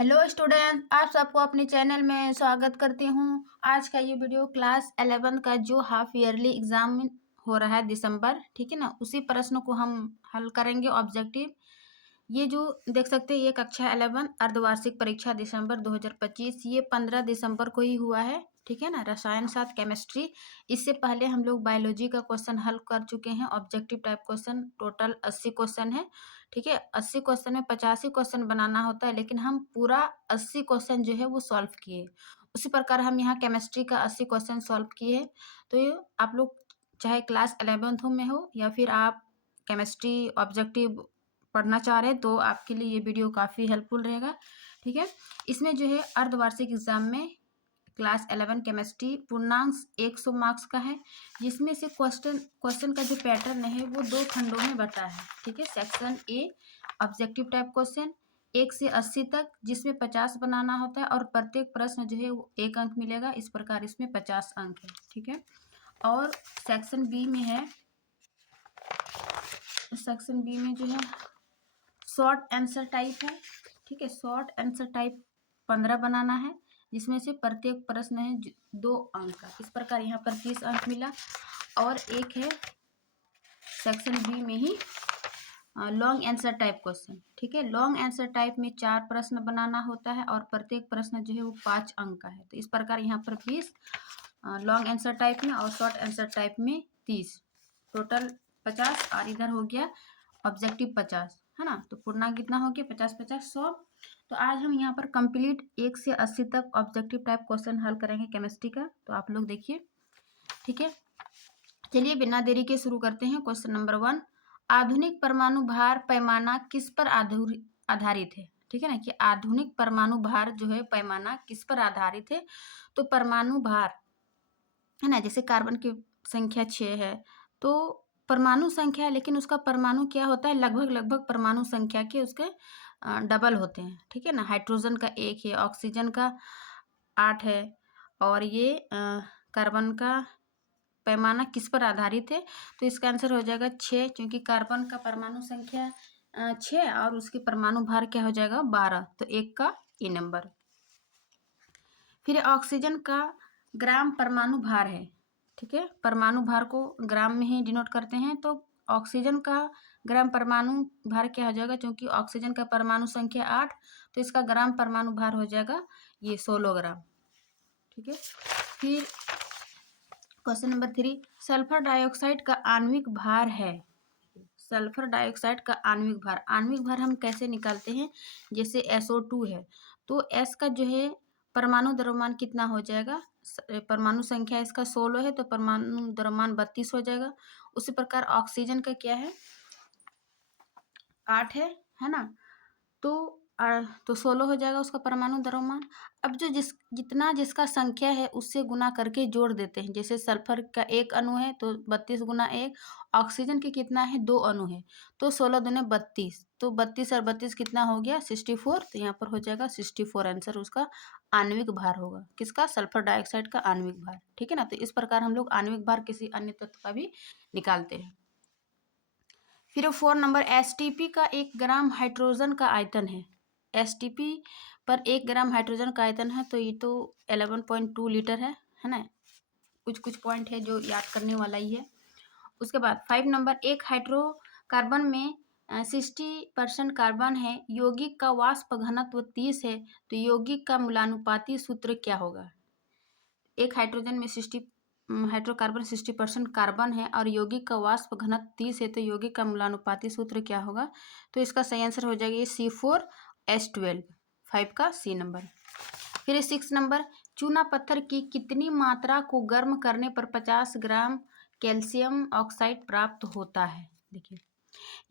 Hello student, आप सबको अपने चैनल में स्वागत करती हूँ। आज का ये वीडियो क्लास 11 का जो हाफ ईयरली एग्जाम हो रहा है दिसंबर, ठीक है ना, उसी प्रश्न को हम हल करेंगे ऑब्जेक्टिव। ये जो देख सकते हैं, ये कक्षा 11 अर्धवार्षिक परीक्षा दिसंबर 2025, ये 15 दिसंबर को ही हुआ है, ठीक है ना। रसायन शास्त्र, केमिस्ट्री। इससे पहले हम लोग बायोलॉजी का क्वेश्चन हल कर चुके हैं, objective type question. Total 80 question है, ठीक है। 80 क्वेश्चन में 85 क्वेश्चन बनाना होता है, लेकिन हम पूरा 80 क्वेश्चन जो है वो सॉल्व किए। उसी प्रकार हम यहाँ केमिस्ट्री का 80 क्वेश्चन सॉल्व किए हैं। तो ये आप लोग चाहे क्लास 11th में हो या फिर आप केमिस्ट्री ऑब्जेक्टिव पढ़ना चाह रहे हैं, तो आपके लिए ये वीडियो काफ़ी हेल्पफुल रहेगा, ठीक है। इसमें जो है अर्धवार्षिक एग्जाम में क्लास 11 केमिस्ट्री पूर्णांक 100 मार्क्स का है, जिसमें से क्वेश्चन का जो पैटर्न है वो 2 खंडों में बटा है, ठीक है। Section A objective type question 1 से 80 तक, जिसमें 50 बनाना होता है और प्रत्येक प्रश्न जो है वो 1 अंक मिलेगा। इस प्रकार इसमें 50 अंक है, ठीक है। और सेक्शन बी में है, सेक्शन बी में जो है शॉर्ट आंसर टाइप है, ठीक है। शॉर्ट आंसर टाइप 15 बनाना है, जिसमें से प्रत्येक प्रश्न है 2 अंक का। इस प्रकार यहाँ पर 30 अंक मिला। और एक है सेक्शन बी में ही लॉन्ग आंसर टाइप क्वेश्चन, ठीक है। लॉन्ग आंसर टाइप में 4 प्रश्न बनाना होता है और प्रत्येक प्रश्न जो है वो 5 अंक का है। तो इस प्रकार यहाँ पर 20 लॉन्ग आंसर टाइप में और शॉर्ट आंसर टाइप में 30, टोटल 50। और इधर हो गया ऑब्जेक्टिव 50, है ना। तो पूर्णांक कितना हो गया? 50 50 100। तो आज हम यहाँ पर कंप्लीट 1 से 80 तक ऑब्जेक्टिव टाइप क्वेश्चन हल करेंगे केमिस्ट्री का। तो आप लोग देखिए, ठीक है। चलिए बिना देरी के शुरू करते हैं। क्वेश्चन नंबर 1, आधुनिक परमाणु भार पैमाना किस पर आधारित है, ठीक है ना। कि आधुनिक परमाणु भार जो है पैमाना किस पर आधारित है। तो परमाणु भार, है ना, जैसे कार्बन की संख्या 6 है, तो परमाणु संख्या है, लेकिन उसका परमाणु क्या होता है, लगभग लगभग परमाणु संख्या के उसके डबल होते हैं, ठीक है ना। हाइड्रोजन का 1 है, ऑक्सीजन का 8 है, और ये कार्बन का पैमाना किस पर आधारित है। तो इसका आंसर हो जाएगा 6, क्योंकि कार्बन का परमाणु संख्या 6 और उसके परमाणु भार क्या हो जाएगा 12, तो 1 का ए नंबर। फिर ऑक्सीजन का ग्राम परमाणु भार है, ठीक है। परमाणु भार को ग्राम में ही डिनोट करते हैं, तो ऑक्सीजन का ग्राम परमाणु भार क्या हो जाएगा, क्योंकि ऑक्सीजन का परमाणु संख्या 8, तो इसका ग्राम परमाणु भार हो जाएगा ये 16 ग्राम, ठीक है। फिर क्वेश्चन नंबर 3, सल्फर डाइऑक्साइड का आणविक भार है। सल्फर डाइऑक्साइड का आणविक भार, आणविक भार हम कैसे निकालते हैं, जैसे SO2 है, तो S का जो है परमाणु द्रव्यमान कितना हो जाएगा, परमाणु संख्या इसका 16 है, तो परमाणु द्रव्यमान 32 हो जाएगा। उसी प्रकार ऑक्सीजन का क्या है, 8 है ना। तो 16 हो जाएगा उसका परमाणु द्रव्यमान। अब जो जितना जिसका संख्या है उससे गुना करके जोड़ देते हैं। जैसे सल्फर का 1 अणु है, तो 32 गुना 1। ऑक्सीजन के कितना है, 2 अणु है, तो 16 दूने 32, तो 32 और 32 कितना हो गया 64। तो यहाँ पर हो जाएगा 64 आंसर उसका आणविक भार होगा, किसका, सल्फर डाइऑक्साइड का आणविक भार, ठीक है ना। तो इस प्रकार हम लोग आणविक भार किसी अन्य तत्व का भी निकालते हैं। फिर 4 नंबर, एसटीपी का 1 ग्राम हाइड्रोजन का आयतन है। एसटीपी पर 1 ग्राम हाइड्रोजन का आयतन है, तो ये तो 11.2 लीटर है ना। कुछ कुछ पॉइंट है जो याद करने वाला ही है। उसके बाद 5 नंबर, एक हाइड्रोकार्बन में 60% कार्बन है, यौगिक का वाष्प घनत्व 30 है, तो यौगिक का मूलानुपाती सूत्र क्या होगा। एक हाइड्रोजन में हाइड्रोकार्बन 60% कार्बन है और यौगिक का वाष्प घनत्व 30 है, तो यौगिक का मूलानुपाती सूत्र क्या होगा। तो इसका सही आंसर हो जाएगा C4H12, 5 का सी नंबर। फिर 6 नंबर, चूना पत्थर की कितनी मात्रा को गर्म करने पर 50 ग्राम कैल्शियम ऑक्साइड प्राप्त होता है। देखिए,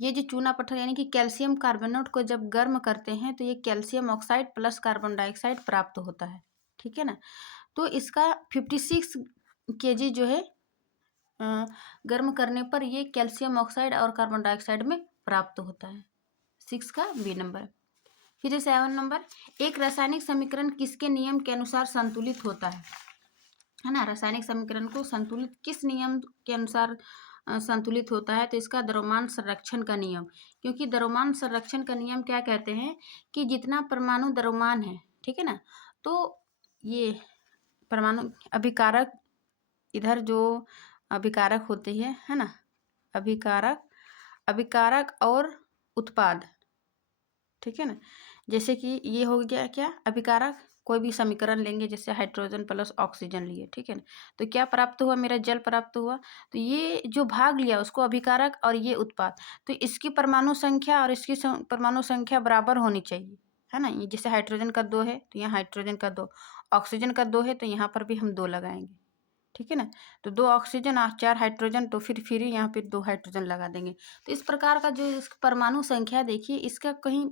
ये जो चूना पत्थर यानी कि कैल्शियम कार्बोनेट को जब गर्म करते हैं, तो ये calcium oxide plus carbon dioxide प्राप्त होता है, ठीक है ना। तो इसका 56 kg जो है गर्म करने पर ये कैल्शियम ऑक्साइड और कार्बन डाइऑक्साइड में प्राप्त होता है, 6 का बी नंबर। फिर 7 नंबर, एक रासायनिक समीकरण किसके नियम के अनुसार संतुलित होता है ना। रासायनिक समीकरण को संतुलित किस नियम के अनुसार संतुलित होता है, तो इसका द्रव्यमान संरक्षण का नियम, क्योंकि द्रव्यमान संरक्षण का नियम क्या कहते हैं कि जितना परमाणु द्रव्यमान है, ठीक है ना, तो ये परमाणु अभिकारक, इधर जो अभिकारक होते हैं, है ना, अभिकारक और उत्पाद, ठीक है ना। जैसे कि ये हो गया क्या, अभिकारक, कोई भी समीकरण लेंगे, जैसे हाइड्रोजन प्लस ऑक्सीजन लिए, ठीक है ना, तो क्या प्राप्त हुआ, मेरा जल प्राप्त हुआ। तो ये जो भाग लिया उसको अभिकारक और ये उत्पाद, तो इसकी परमाणु संख्या और इसकी परमाणु संख्या बराबर होनी चाहिए, है ना। ये जैसे हाइड्रोजन का 2 है तो यहाँ हाइड्रोजन का 2, ऑक्सीजन का 2 है तो यहाँ पर भी हम 2 लगाएंगे, ठीक है ना। तो 2 ऑक्सीजन और 4 हाइड्रोजन, तो फिर यहाँ पे 2 हाइड्रोजन लगा देंगे। तो इस प्रकार का जो परमाणु संख्या देखिए, इसका कहीं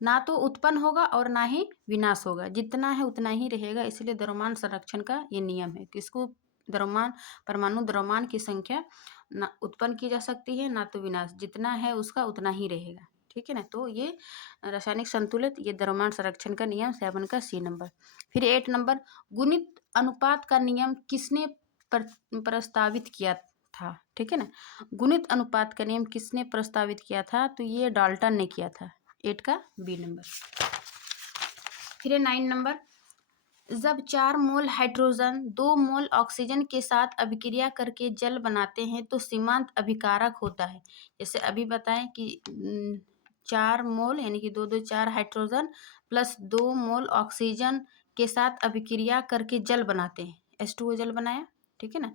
ना तो उत्पन्न होगा और ना ही विनाश होगा, जितना है उतना ही रहेगा। इसलिए द्रव्यमान संरक्षण का ये नियम है कि इसको परमाणु द्रव्यमान की संख्या ना उत्पन्न की जा सकती है, ना तो विनाश, जितना है उसका उतना ही रहेगा, ठीक है ना। तो ये रासायनिक संतुलित, ये द्रव्यमान संरक्षण का नियम 7 का सी नंबर। फिर 8 नंबर, गुणित अनुपात का नियम किसने प्रस्तावित किया था, ठीक है ना। गुणित अनुपात का नियम किसने प्रस्तावित किया था, तो ये डाल्टन ने किया था, 8 का बी नंबर। फिर 9 नंबर, जब 4 मोल हाइड्रोजन 2 मोल ऑक्सीजन के साथ अभिक्रिया करके जल बनाते हैं तो सीमांत अभिकारक होता है। जैसे अभी बताएं कि 4 मोल यानी कि 2 2 4 हाइड्रोजन प्लस 2 मोल ऑक्सीजन के साथ अभिक्रिया करके जल बनाते हैं, H2O जल बनाया, ठीक है ना।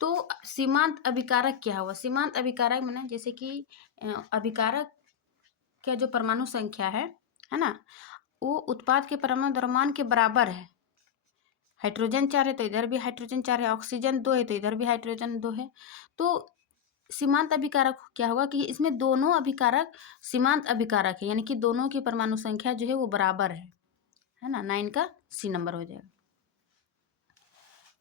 तो सीमांत अभिकारक क्या हुआ, सीमांत अभिकारक मैंने जैसे कि अभिकारक क्या जो परमाणु संख्या है ना, वो उत्पाद के परमाणु द्रव्यमान के बराबर है। हाइड्रोजन 4 है तो इधर भी हाइड्रोजन 4 है, ऑक्सीजन 2 है तो इधर भी हाइड्रोजन 2 है। तो सीमांत अभिकारक क्या होगा कि इसमें दोनों अभिकारक सीमांत अभिकारक है, यानी कि दोनों की परमाणु संख्या जो है वो बराबर है ना। 9 का सी नंबर हो जाएगा।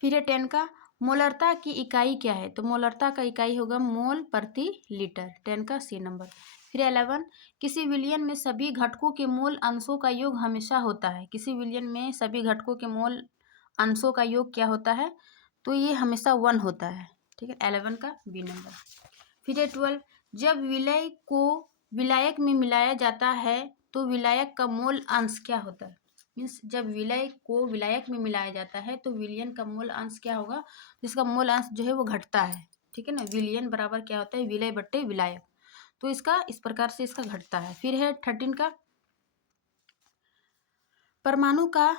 फिर है 10 का, मोलरता की इकाई क्या है, तो मोलरता का इकाई होगा मोल प्रति लीटर, 10 का सी नंबर। फिर 11, किसी विलयन में सभी घटकों के मोल अंशों का योग हमेशा होता है, किसी विलयन में सभी घटकों के मोल अंशों का योग क्या होता है, तो ये हमेशा 1 होता है, ठीक है, 11 का बी नंबर। फिर 12, जब विलय को विलायक में मिलाया जाता है तो विलायक का मोल अंश क्या होता है, मीन्स जब विलय को विलायक में मिलाया जाता है तो विलयन का मोल अंश क्या होगा, जिसका मोल अंश जो है वो घटता है, ठीक है ना। विलयन बराबर क्या होता है, विलय बट्टे विलायक, तो इसका इस प्रकार से इसका घटता है। फिर है 13 का, परमाणु का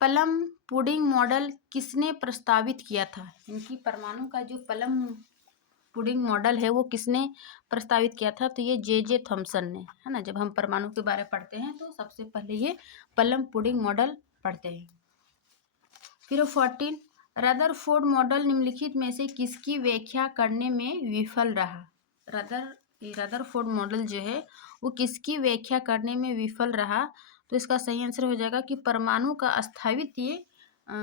पलम पुडिंग मॉडल किसने प्रस्तावित किया था, इनकी परमाणु का जो पलम पुडिंग मॉडल है वो किसने प्रस्तावित किया था, तो ये जे थॉमसन ने, है ना। जब हम परमाणु के बारे में पढ़ते हैं तो सबसे पहले ये पलम पुडिंग मॉडल पढ़ते हैं। फिर 14, रदरफोर्ड मॉडल निम्नलिखित में से किसकी व्याख्या करने में विफल रहा, रदरफोर्ड मॉडल जो है वो किसकी व्याख्या करने में विफल रहा, तो इसका सही आंसर हो जाएगा कि परमाणु का अस्थायित्व ये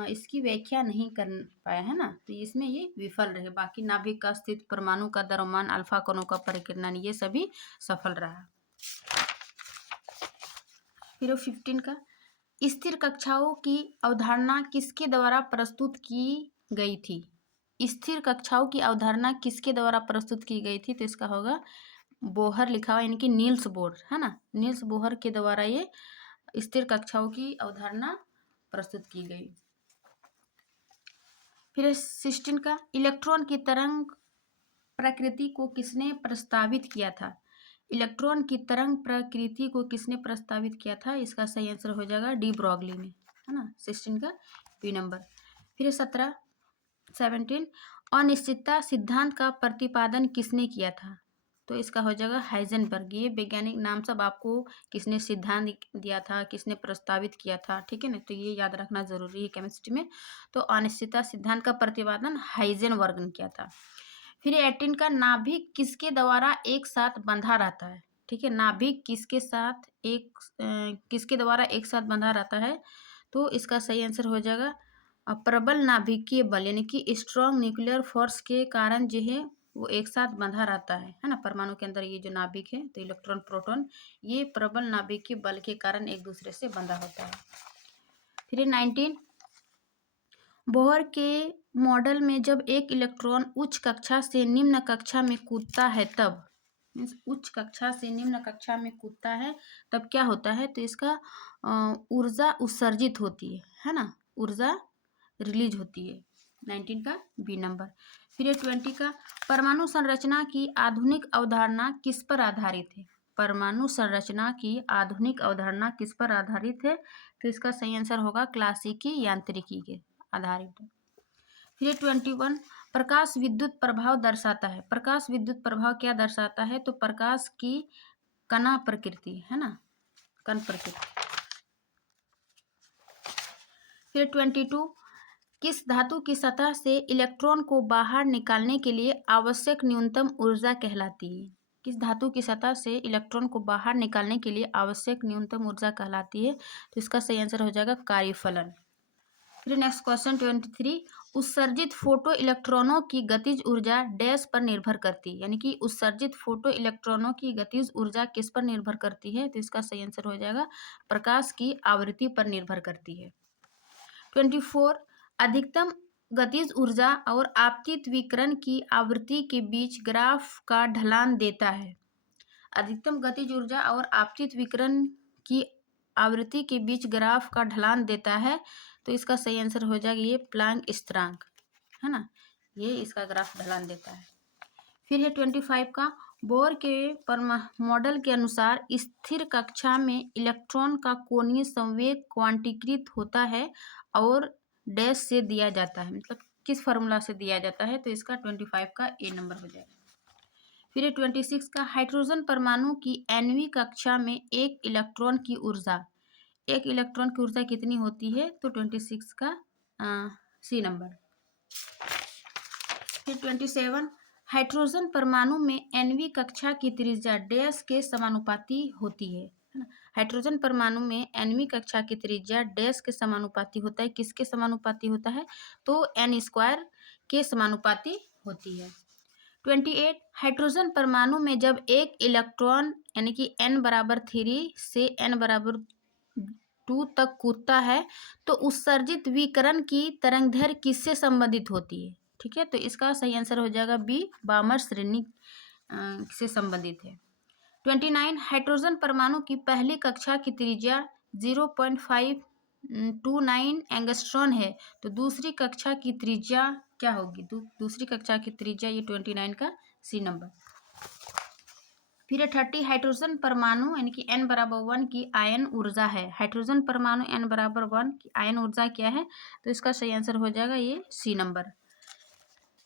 इसकी व्याख्या नहीं कर पाया, है ना, तो इसमें ये विफल रहे। बाकी नाभिक का स्थित, परमाणु का द्रव्यमान, अल्फा कणों का परिकीर्णन, ये सभी सफल रहा। फिर 15 का, स्थिर कक्षाओं की अवधारणा किसके द्वारा प्रस्तुत की गई थी, स्थिर कक्षाओं की अवधारणा किसके द्वारा प्रस्तुत की गई थी, तो इसका होगा बोहर लिखा हुआ, यानी कि नील्स बोर, है ना, नील्स बोहर के द्वारा ये स्थिर कक्षाओं की अवधारणा प्रस्तुत की गई। फिर 16 का, इलेक्ट्रॉन की तरंग प्रकृति को किसने प्रस्तावित किया था, इलेक्ट्रॉन की तरंग प्रकृति को किसने प्रस्तावित किया था, इसका सही आंसर हो जाएगा डी ब्रॉगली ने, है ना, 16 का बी नंबर। फिर 17 अनिश्चितता सिद्धांत का प्रतिपादन किसने किया था, तो इसका हो जाएगा हाइजेनबर्ग। ये वैज्ञानिक नाम सब आपको किसने सिद्धांत दिया था, किसने प्रस्तावित किया था, ठीक है ना, तो ये याद रखना जरूरी है केमिस्ट्री में। तो अनिश्चितता सिद्धांत का प्रतिपादन हाइजेनबर्ग ने किया था। फिर 18 का, नाभिक किसके द्वारा एक साथ बंधा रहता है, ठीक है, नाभिक किसके द्वारा एक साथ बंधा रहता है, तो इसका सही आंसर हो जाएगा प्रबल नाभिकीय बल, यानी कि स्ट्रॉन्ग न्यूक्लियर फोर्स के कारण जो है वो एक साथ बंधा रहता है ना। परमाणु के अंदर ये जो नाभिक है, तो इलेक्ट्रॉन प्रोटॉन, ये प्रबल नाभिकीय बल के कारण एक दूसरे से बंधा होता है। फिर 19, बोहर के मॉडल में जब एक इलेक्ट्रॉन उच्च कक्षा से निम्न कक्षा में कूदता है तब, मीन्स उच्च कक्षा से निम्न कक्षा में कूदता है तब क्या होता है, तो इसका ऊर्जा उत्सर्जित होती है ना, ऊर्जा रिलीज होती है। 19 का बी नंबर। फिर ये 20 का, परमाणु संरचना की आधुनिक अवधारणा किस पर आधारित है? परमाणु संरचना की आधुनिक अवधारणा किस पर आधारित है? तो इसका सही आंसर होगा क्लासिकी यांत्रिकी के आधारित है। फिर 21, प्रकाश विद्युत प्रभाव दर्शाता है। प्रकाश विद्युत प्रभाव क्या दर्शाता है? तो प्रकाश की कणा प्रकृति है ना, कण प्रकृति। फिर 22, किस धातु की सतह से इलेक्ट्रॉन को बाहर निकालने के लिए आवश्यक न्यूनतम ऊर्जा कहलाती है? किस धातु की सतह से इलेक्ट्रॉन को बाहर निकालने के लिए आवश्यक न्यूनतम ऊर्जा कहलाती है? तो इसका सही आंसर हो जाएगा कार्यफलन। फिर नेक्स्ट क्वेश्चन 23, उत्सर्जित फोटो इलेक्ट्रॉनों की गतिज ऊर्जा डैश पर निर्भर करती है, यानी कि उत्सर्जित फोटो इलेक्ट्रॉनों की गतिज ऊर्जा किस पर निर्भर करती है? तो इसका सही आंसर हो जाएगा प्रकाश की आवृत्ति पर निर्भर करती है। 24, अधिकतम गतिज ऊर्जा और आपतित विकिरण की आवृत्ति के बीच ग्राफ का ढलान देता है। अधिकतम गतिज ऊर्जा और आपतित विकिरण की आवृत्ति के बीच ग्राफ का ढलान देता है, तो इसका सही आंसर हो जाएगा ये प्लांक स्थिरांक है ना, ये इसका ग्राफ ढलान देता है। फिर ये 25 का, बोर के मॉडल के अनुसार स्थिर कक्षा में इलेक्ट्रॉन का कोणीय संवेग क्वांटीकृत होता है और डैश से दिया जाता है, मतलब किस फार्मूला से दिया जाता है? तो इसका 25 का ए नंबर हो जाएगा। फिर 26 का, हाइड्रोजन परमाणु की nवीं कक्षा में एक इलेक्ट्रॉन की ऊर्जा कितनी होती है? तो 26 का सी नंबर। फिर 27, हाइड्रोजन परमाणु में nवीं कक्षा की त्रिज्या डैश के समानुपाती होती है ना। हाइड्रोजन परमाणु में nवीं कक्षा की त्रिज्या डैश के समानुपाती होता है, किसके समानुपाती होता है? तो n² के समानुपाती होती है। 28, हाइड्रोजन परमाणु में जब एक इलेक्ट्रॉन यानी कि n=3 से n=2 तक कूदता है तो उत्सर्जित विकिरण की तरंगदैर्घ्य किससे संबंधित होती है? ठीक है, तो इसका सही आंसर हो जाएगा बी, बामर श्रेणी से संबंधित है। 29, हाइड्रोजन परमाणु की पहली कक्षा की त्रिज्या 0.529 एंगस्ट्रॉन है, तो दूसरी कक्षा की त्रिज्या क्या होगी? दूसरी कक्षा की त्रिज्या ये 29 का सी नंबर। फिर 30, हाइड्रोजन परमाणु यानी कि n=1 की आयन ऊर्जा है। हाइड्रोजन परमाणु n=1 की आयन ऊर्जा क्या है? तो इसका सही आंसर हो जाएगा ये सी नंबर।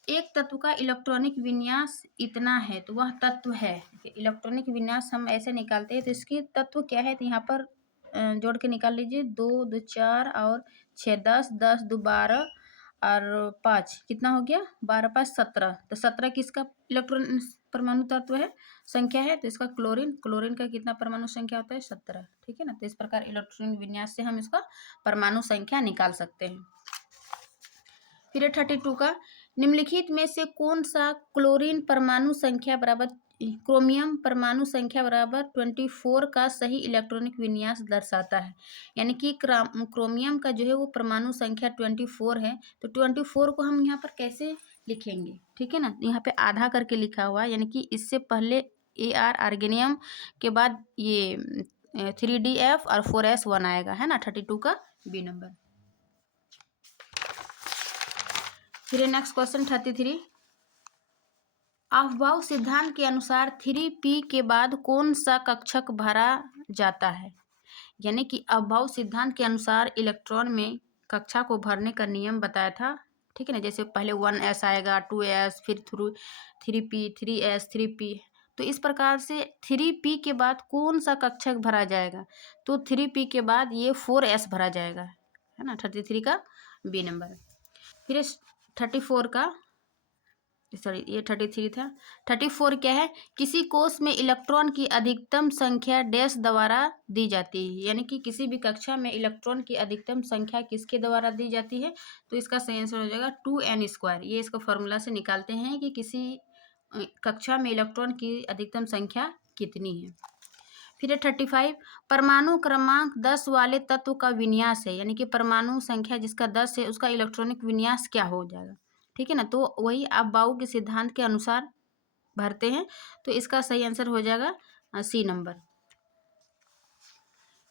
एक तत्व का इलेक्ट्रॉनिक विन्यास इतना है, तो वह तत्व है। इलेक्ट्रॉनिक विन्यास हम ऐसे निकालते हैं, तो इसके तत्व क्या है? तो यहाँ पर जोड़ के निकाल लीजिए, 2 2 4 और 6 10 10 2 12 और 5 कितना हो गया? 12 5 17। तो 17 किसका इलेक्ट्रॉन परमाणु तत्व है, संख्या है? तो इसका क्लोरीन का कितना परमाणु संख्या होता है? 17। ठीक है ना, तो इस प्रकार इलेक्ट्रॉनिक विन्यास से हम इसका परमाणु संख्या निकाल सकते हैं। फिर 32 का, निम्नलिखित में से कौन सा क्लोरीन परमाणु संख्या बराबर क्रोमियम परमाणु संख्या बराबर 24 का सही इलेक्ट्रॉनिक विन्यास दर्शाता है? यानी कि क्रोमियम का जो है वो परमाणु संख्या 24 है, तो 24 को हम यहाँ पर कैसे लिखेंगे? ठीक है ना, यहाँ पे आधा करके लिखा हुआ है, यानी कि इससे पहले Ar आर्गेनियम के बाद ये 3DF और 4S1 आएगा है ना, 32 का बी नंबर। फिर नेक्स्ट क्वेश्चन 33, अफबाउ सिद्धांत के अनुसार 3p के बाद कौन सा कक्षक भरा जाता है? यानी कि अफबाउ सिद्धांत के अनुसार इलेक्ट्रॉन में कक्षा को भरने का नियम बताया था। ठीक है ना, जैसे पहले 1s आएगा, 2s, फिर 3p, 3s, 3p। तो इस प्रकार से 3p के बाद कौन सा कक्षक भरा जाएगा? तो 3p के बाद ये 4s भरा जाएगा है ना, 33 का बी नंबर। फिर 34 का, सॉरी ये 33 था। 34 क्या है? किसी कोष में इलेक्ट्रॉन की अधिकतम संख्या डैश द्वारा दी जाती है, यानी कि किसी भी कक्षा में इलेक्ट्रॉन की अधिकतम संख्या किसके द्वारा दी जाती है? तो इसका सही आंसर हो जाएगा 2n²। ये इसको फॉर्मूला से निकालते हैं कि किसी कक्षा में इलेक्ट्रॉन की अधिकतम संख्या कितनी है। फिर है 35, परमाणु क्रमांक 10 वाले तत्व का विन्यास है, यानी कि परमाणु संख्या जिसका 10 है उसका इलेक्ट्रॉनिक विन्यास क्या हो जाएगा। ठीक है ना, तो वही आप बाउ के सिद्धांत के अनुसार भरते हैं, तो इसका सही आंसर हो जाएगा सी नंबर।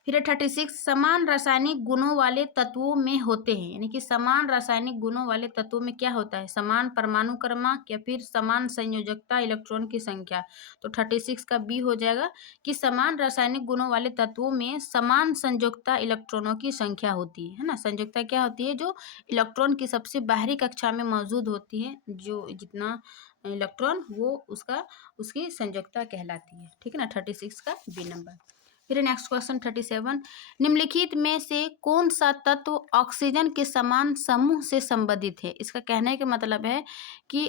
फिर 36, समान रासायनिक गुणों वाले तत्वों में होते हैं, यानी कि समान रासायनिक गुणों वाले तत्वों में क्या होता है, समान परमाणु क्रमांक या फिर समान संयोजकता इलेक्ट्रॉन की संख्या। तो 36 का बी हो जाएगा कि समान रासायनिक गुणों वाले तत्वों में समान संयोजकता इलेक्ट्रॉनों की संख्या होती है ना। संयोजकता क्या होती है, जो इलेक्ट्रॉन की सबसे बाहरी कक्षा में मौजूद होती है, जो जितना इलेक्ट्रॉन वो उसकी संयोजकता कहलाती है। ठीक है ना, 36 का बी नंबर। फिर नेक्स्ट क्वेश्चन 37, निम्नलिखित में से कौन सा तत्व ऑक्सीजन के समान समूह से संबंधित है। इसका कहने का मतलब है कि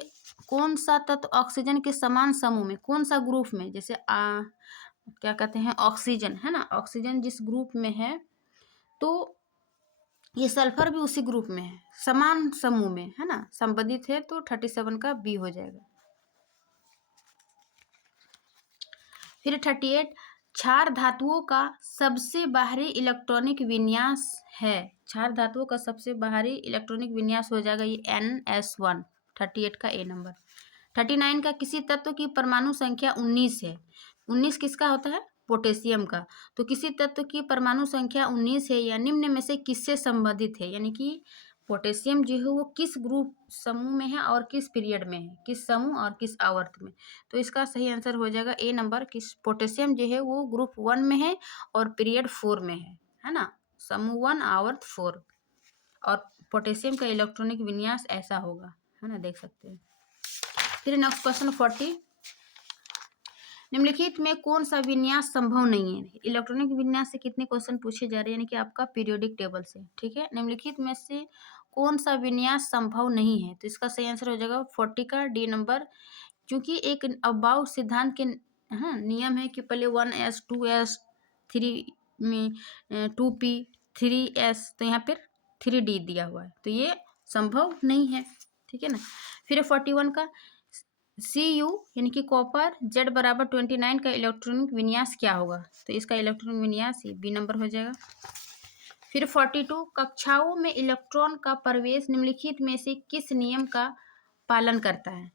कौन सा तत्व ऑक्सीजन के समान समूह में, कौन सा ग्रुप में, जैसे क्या कहते हैं ऑक्सीजन है ना, ऑक्सीजन जिस ग्रुप में है तो ये सल्फर भी उसी ग्रुप में है, समान समूह में है ना संबंधित है, तो 37 का बी हो जाएगा। फिर 38, क्षार धातुओं का सबसे बाहरी इलेक्ट्रॉनिक विन्यास है। क्षार धातुओं का सबसे बाहरी इलेक्ट्रॉनिक विन्यास हो जाएगा ये NS1, 38 का ए नंबर। 39 का किसी तत्व की परमाणु संख्या 19 है। 19 किसका होता है, पोटेशियम का। तो किसी तत्व की परमाणु संख्या 19 है या निम्न में से किससे संबंधित है, यानी कि पोटेशियम जो है वो किस ग्रुप समूह में है और किस पीरियड में है, किस समूह और किस आवर्त में। तो इसका सही आंसर हो जाएगा ए नंबर, किस पोटेशियम जो है वो ग्रुप 1 में है और पीरियड 4 में है ना, समूह 1 आवर्त 4। और पोटेशियम का इलेक्ट्रॉनिक विन्यास ऐसा होगा, है ना, देख सकते हैं। फिर नेक्स्ट क्वेश्चन 40, निम्नलिखित में कौन सा विन्यास संभव नहीं है। इलेक्ट्रॉनिक विन्यास से कितने क्वेश्चन पूछे जा रहे हैं, यानी कि आपका पीरियोडिक टेबल से। ठीक है, निम्नलिखित में से कौन सा विन्यास संभव नहीं है, तो इसका सही आंसर हो जाएगा 40 का डी नंबर, क्योंकि एक अबाउ सिद्धांत के नियम है कि पहले 1s 2s 3 में 2p 3s, तो यहाँ पर 3d दिया हुआ है, तो ये संभव नहीं है। ठीक है ना। फिर 41 का Cu यानी कि कॉपर Z बराबर 29 का इलेक्ट्रॉनिक विन्यास क्या होगा, तो इसका इलेक्ट्रॉनिक विन्यास ये बी नंबर हो जाएगा। फिर 42, कक्षाओं में इलेक्ट्रॉन का प्रवेश निम्नलिखित में से किस नियम का पालन करता है।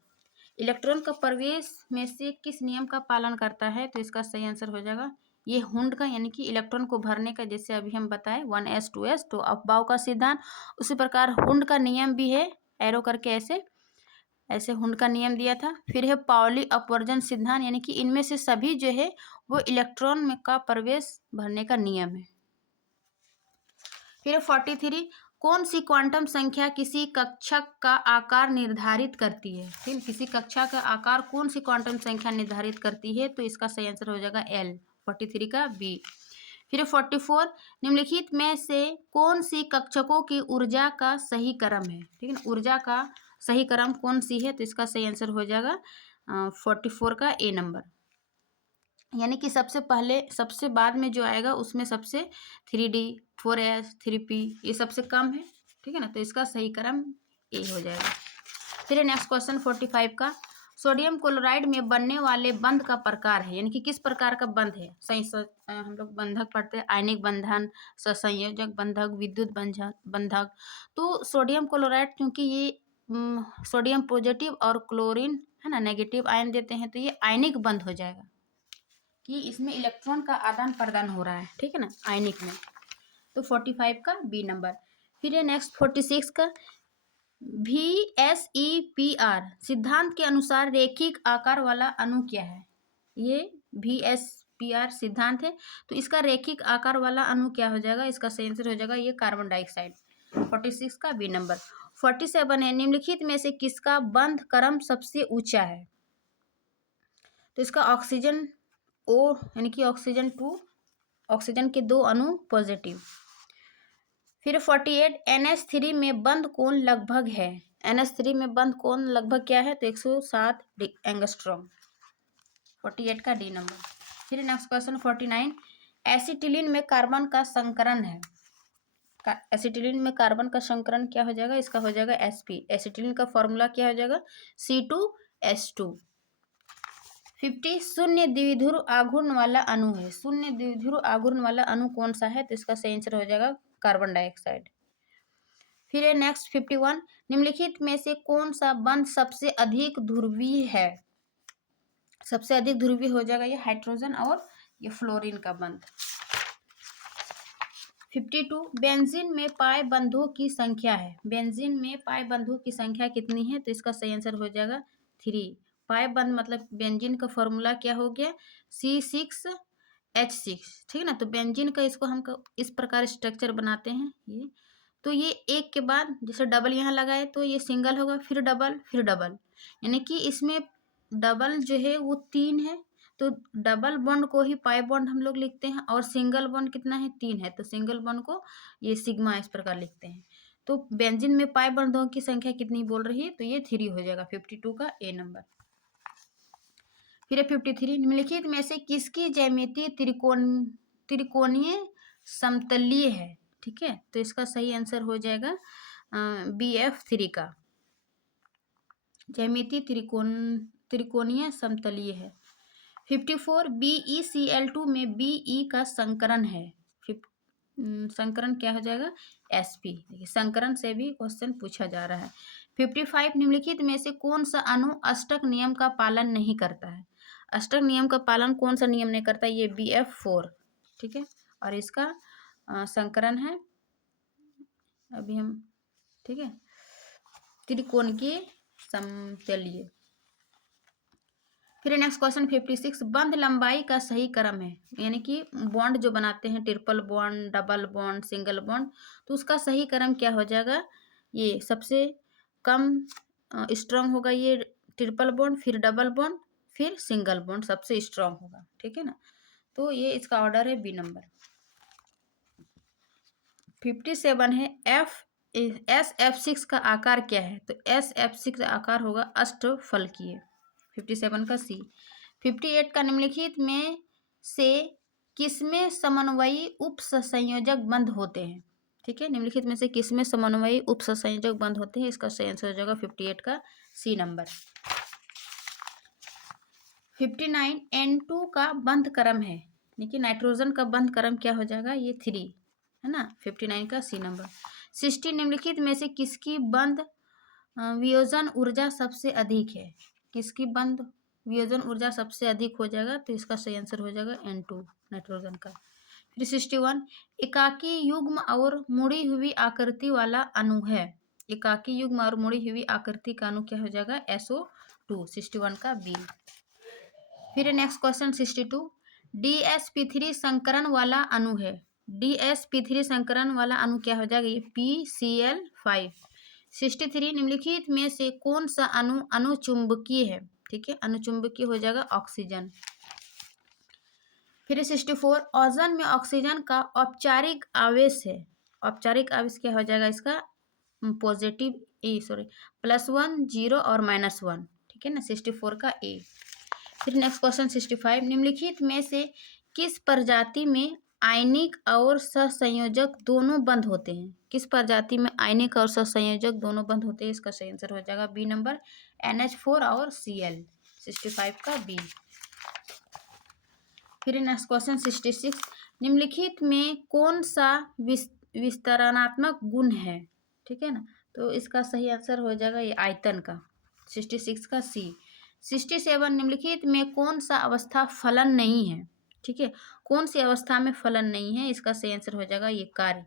इलेक्ट्रॉन का प्रवेश में से किस नियम का पालन करता है, तो इसका सही आंसर हो जाएगा ये हुंड का, यानी कि इलेक्ट्रॉन को भरने का, जैसे अभी हम बताएं 1s 2s, तो अफबाउ का सिद्धांत, उसी प्रकार हुंड का नियम भी है, एरो करके ऐसे हुंड का नियम दिया था। फिर है पाउली अपवर्जन सिद्धांत, यानी कि इनमें से सभी जो है वो इलेक्ट्रॉन में का प्रवेश भरने का नियम है। फिर 43, कौन सी क्वांटम संख्या किसी कक्षक का आकार निर्धारित करती है। ठीक, किसी कक्षा का आकार कौन सी क्वांटम संख्या निर्धारित करती है, तो इसका सही आंसर हो जाएगा L, 43 का बी। फिर 44, निम्नलिखित में से कौन सी कक्षकों की ऊर्जा का सही क्रम है। ठीक है ना, ऊर्जा का सही क्रम कौन सी है, तो इसका सही आंसर हो जाएगा 44 का ए नंबर, यानी कि सबसे पहले सबसे बाद में जो आएगा उसमें सबसे 3D 4s 3p ये सबसे कम है। ठीक है ना, तो इसका सही क्रम ए हो जाएगा। फिर नेक्स्ट क्वेश्चन 45 का, सोडियम क्लोराइड में बनने वाले बंध का प्रकार है, यानी कि किस प्रकार का बंध है। हम लोग बंधक पढ़ते हैं, आयनिक बंधन, सहसंयोजक बंधक, विद्युत बंधक। तो सोडियम क्लोराइड क्योंकि ये सोडियम पॉजिटिव और क्लोरीन है ना नेगेटिव आयन देते हैं, तो ये आयनिक बंध हो जाएगा कि इसमें इलेक्ट्रॉन का आदान प्रदान हो रहा है। ठीक है ना, आयनिक में, तो 45 का बी नंबर। फिर ये नेक्स्ट 46 का, VSEPR सिद्धांत के अनुसार रेखिक आकार वाला अणु क्या है। ये VSPR सिद्धांत है, तो इसका रेखिक आकार वाला अणु क्या हो जाएगा, इसका सही आंसर हो जाएगा ये कार्बन डाइऑक्साइड, 46 का बी नंबर। 47 है, निम्नलिखित में से किसका बंध क्रम सबसे ऊंचा है, तो इसका ऑक्सीजन O यानी कि ऑक्सीजन 2, ऑक्सीजन के 2 अणु पॉजिटिव। फिर 48, NH3 में बंध कोण लगभग है। NH3 में बंध कोण लगभग क्या है, तो 107 एंगस्ट्रॉम, 48 का डी नंबर। फिर नेक्स्ट क्वेश्चन 49, एसिटिलीन में कार्बन का संकरण है। एसिटिलीन में कार्बन का संकरण क्या हो जाएगा, इसका हो जाएगा sp। एसिटिलीन का फॉर्मूला क्या हो जाएगा, C2H2। 50 शून्य द्विध्रुव आघूर्ण वाला अणु है। शून्य द्विध्रुव आघूर्ण वाला अणु कौन सा है? तो इसका सही आंसर हो जाएगा कार्बन डाइऑक्साइड। फिर है नेक्स्ट 51, निम्नलिखित में से कौन सा बंध सबसे अधिक ध्रुवीय है? सबसे अधिक ध्रुवीय हो जाएगा ये हाइड्रोजन और ये फ्लोरीन का बंध। 52, बेंजीन में पाए बंधों की संख्या है। बेंजीन में पाए बंधों की संख्या कितनी है? तो इसका सही आंसर हो जाएगा 3। पाए बंध मतलब बेंजीन का फॉर्मूला क्या हो गया? C6H6, ठीक है ना। तो बेंजीन का इसको हम इस प्रकार स्ट्रक्चर बनाते हैं ये। तो ये एक के बाद जैसे डबल यहाँ लगाए तो ये सिंगल होगा, फिर डबल, फिर डबल, यानी कि इसमें डबल जो है वो 3 है। तो डबल बॉन्ड को ही पाई बॉन्ड हम लोग लिखते हैं, और सिंगल बॉन्ड कितना है? 3 है। तो सिंगल बॉन्ड को ये सिग्मा इस प्रकार लिखते हैं। तो बेंजीन में पाई बॉन्डों की संख्या कितनी बोल रही है? तो ये 3 हो जाएगा 52 का ए नंबर। फिर है 53, निम्नलिखित में से किसकी ज्यामिति त्रिकोणीय समतलीय है? ठीक है, तो इसका सही आंसर हो जाएगा BF3 का। ज्यामिति त्रिकोणीय समतलीय है। 54, BeCl2 में Be का संकरण है। संकरण क्या हो जाएगा? Sp। देखिए संकरण से भी क्वेश्चन पूछा जा रहा है। 55, निम्नलिखित में से कौन सा अणु अष्टक नियम का पालन नहीं करता है? अष्टक नियम का पालन कौन सा नियम नहीं करता? ये BF4, ठीक है, और इसका संकरण है अभी हम, ठीक है, त्रिकोण के समतलीय। फिर नेक्स्ट क्वेश्चन 56, बंध लंबाई का सही क्रम है, यानी कि बॉन्ड जो बनाते हैं triple bond, double bond, single bond, तो उसका सही क्रम क्या हो जाएगा? ये सबसे कम स्ट्रांग होगा ये ट्रिपल बॉन्ड, फिर डबल बॉन्ड, फिर सिंगल बॉन्ड सबसे स्ट्रांग होगा, ठीक है ना। तो ये इसका ऑर्डर है बी नंबर। 57 है SF6 का आकार क्या है? तो SF6 का आकार होगा अष्टफलकीय। 57 का सी। 58 का निम्नलिखित में से किसमें समन्वयी उपसंयोजक बंध होते हैं? ठीक है, निम्नलिखित में से किसमें समन्वयी उपसंयोजक बंध होते हैं? इसका सही आंसर हो जाएगा 58 का सी नंबर। 59, N2 का बंध क्रम है, देखिए नाइट्रोजन का बंध क्रम क्या हो जाएगा? ये 3 है ना। 59 का सी नंबर। 60, निम्नलिखित में से किसकी बंध वियोजन ऊर्जा सबसे अधिक है? किसकी बंध वियोजन ऊर्जा सबसे अधिक हो जाएगा? तो इसका सही आंसर हो जाएगा N2 नाइट्रोजन का। फिर 61, एकाकी युग्म और मुड़ी हुई आकृति वाला अणु है। एकाकी युग्म और मुड़ी हुई आकृति का अणु क्या हो जाएगा? SO2। 61 का बी। फिर नेक्स्ट क्वेश्चन 62, DsP3 संकरण वाला अणु है। DsP3 संकरण वाला अणु क्या हो जाएगा? ये PCl5। 63, निम्नलिखित में से कौन सा अणु अनुचुंबकीय है? ठीक है, अनुचुंबकीय हो जाएगा ऑक्सीजन। फिर 64, ओजोन में ऑक्सीजन का औपचारिक आवेश है। औपचारिक आवेश क्या हो जाएगा इसका? पॉजिटिव +1, 0 और -1, ठीक है ना। 64 का ए। फिर नेक्स्ट क्वेश्चन 65, निम्नलिखित में से किस प्रजाति में आयनिक और सहसंयोजक दोनों बंद होते हैं? किस प्रजाति में आयनिक और सहसंयोजक दोनों बंद होते हैं? इसका सही आंसर हो जाएगा बी नंबर, NH4 और Cl। 65 का बी। फिर नेक्स्ट क्वेश्चन 66, निम्नलिखित में कौन सा विस्तरणात्मक गुण है? ठीक है ना, तो इसका सही आंसर हो जाएगा ये आयतन का। 66 का सी। 67, निम्नलिखित में कौन सा अवस्था फलन नहीं है? ठीक है, कौन सी अवस्था में फलन नहीं है? इसका सही आंसर हो जाएगा ये कार्य।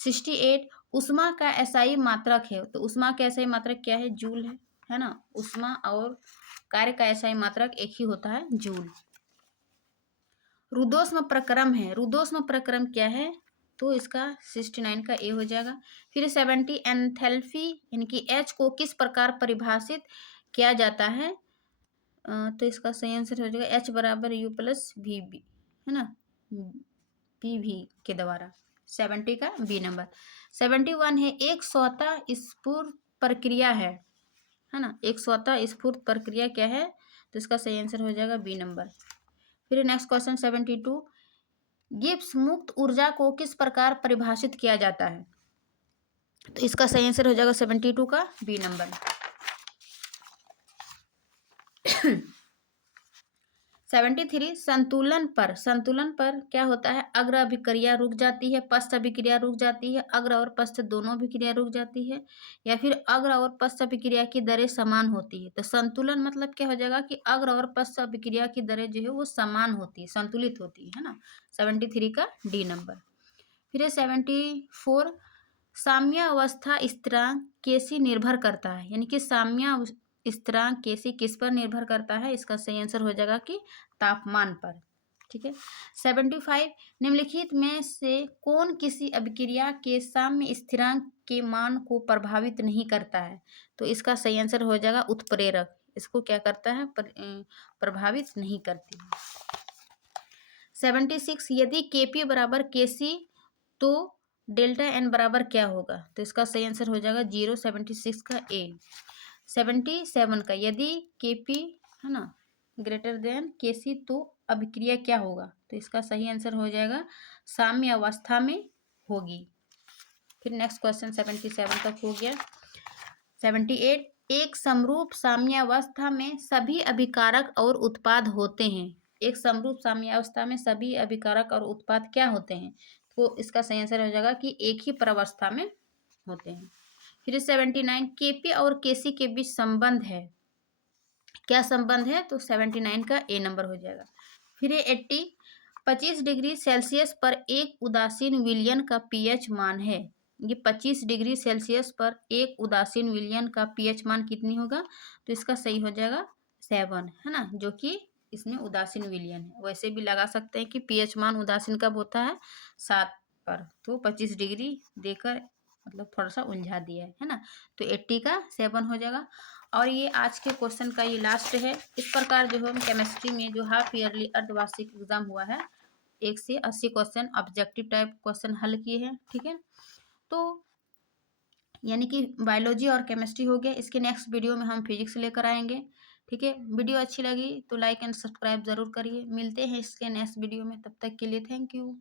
68, उष्मा का एसआई मात्रक है। तो उष्मा का एसआई मात्रक क्या है? जूल है ना। उष्मा और कार्य का एसआई मात्रक एक ही होता है, जूल। रुद्धोष्म प्रक्रम है। रुद्धोष्म प्रक्रम क्या है? तो इसका 69 का ए हो जाएगा। फिर 70, एंथैल्पी यानी कि H को किस प्रकार परिभाषित किया जाता है? तो इसका सही आंसर हो जाएगा H बराबर U प्लस VB, है ना, PV के द्वारा। 70 का बी नंबर। 71 है, एक स्वतः स्फूर्त प्रक्रिया है ना। एक स्वतः स्फूर्त प्रक्रिया क्या है? तो इसका सही आंसर हो जाएगा बी नंबर। फिर नेक्स्ट क्वेश्चन 72, गिब्स मुक्त ऊर्जा को किस प्रकार परिभाषित किया जाता है? तो इसका सही आंसर हो जाएगा 72 का बी नंबर। 73 संतुलन पर क्या होता है, अग्र अभिक्रिया रुक जाती है, पश्च अभिक्रिया रुक जाती है, अग्र और पश्च दोनों अभिक्रिया रुक जाती है, या फिर अग्र और पश्च अभिक्रिया की दरें समान होती है। तो संतुलन मतलब क्या हो जाएगा कि अग्र और पश्च अभिक्रिया की दरें जो है वो समान होती है, संतुलित होती है ना। 73 का डी नंबर। फिर है 74 साम्य अवस्था स्थिरांक कैसे निर्भर करता है, यानी कि साम्य स्थिरांक कैसे किस पर निर्भर करता है, इसका सही आंसर हो जाएगा कि तापमान पर। ठीक है। 75 निम्नलिखित में से कौन किसी अभिक्रिया के साम्य स्थिरांक के मान को प्रभावित नहीं करता है, तो इसका सही आंसर हो जाएगा उत्प्रेरक। इसको क्या करता है, प्रभावित नहीं करती है। 76 यदि Kp बराबर Kc तो डेल्टा एन बराबर क्या होगा, तो इसका सही आंसर हो जाएगा 0। 76 का ए। 77 का यदि Kp है ना ग्रेटर देन Kc तो अभिक्रिया क्या होगा, तो इसका सही आंसर हो जाएगा साम्य अवस्था में होगी। फिर नेक्स्ट क्वेश्चन 77 तक हो गया। 78 एक समरूप साम्यावस्था में सभी अभिकारक और उत्पाद होते हैं। एक समरूप साम्यावस्था में सभी अभिकारक और उत्पाद क्या होते हैं, तो इसका सही आंसर हो जाएगा कि एक ही प्रावस्था में होते हैं। फिर 79 Kp और Kc के बीच संबंध है, क्या संबंध है, तो 79 का ए नंबर हो जाएगा। फिर 80 25 डिग्री सेल्सियस पर एक उदासीन विलयन का पीएच मान है। ये 25 डिग्री सेल्सियस पर एक उदासीन विलयन का पीएच मान कितनी होगा, तो इसका सही हो जाएगा 7 है ना, जो कि इसमें उदासीन विलयन है। वैसे भी लगा सकते हैं कि पीएच मान उदासीन कब होता है, 7 पर, तो 25 डिग्री देकर मतलब थोड़ा सा उलझा दिया है ना। तो 80 का 7 हो जाएगा। और ये आज के क्वेश्चन का ये लास्ट है। इस प्रकार जो हम केमिस्ट्री में जो हाफ ईयरली अर्धवार्षिक एग्जाम हुआ है 1 से 80 क्वेश्चन ऑब्जेक्टिव टाइप क्वेश्चन हल किए हैं। ठीक है, तो यानी कि बायोलॉजी और केमिस्ट्री हो गया। इसके नेक्स्ट वीडियो में हम फिजिक्स लेकर आएंगे। ठीक है, वीडियो अच्छी लगी तो लाइक एंड सब्सक्राइब जरूर करिए। मिलते हैं इसके नेक्स्ट वीडियो में, तब तक के लिए थैंक यू।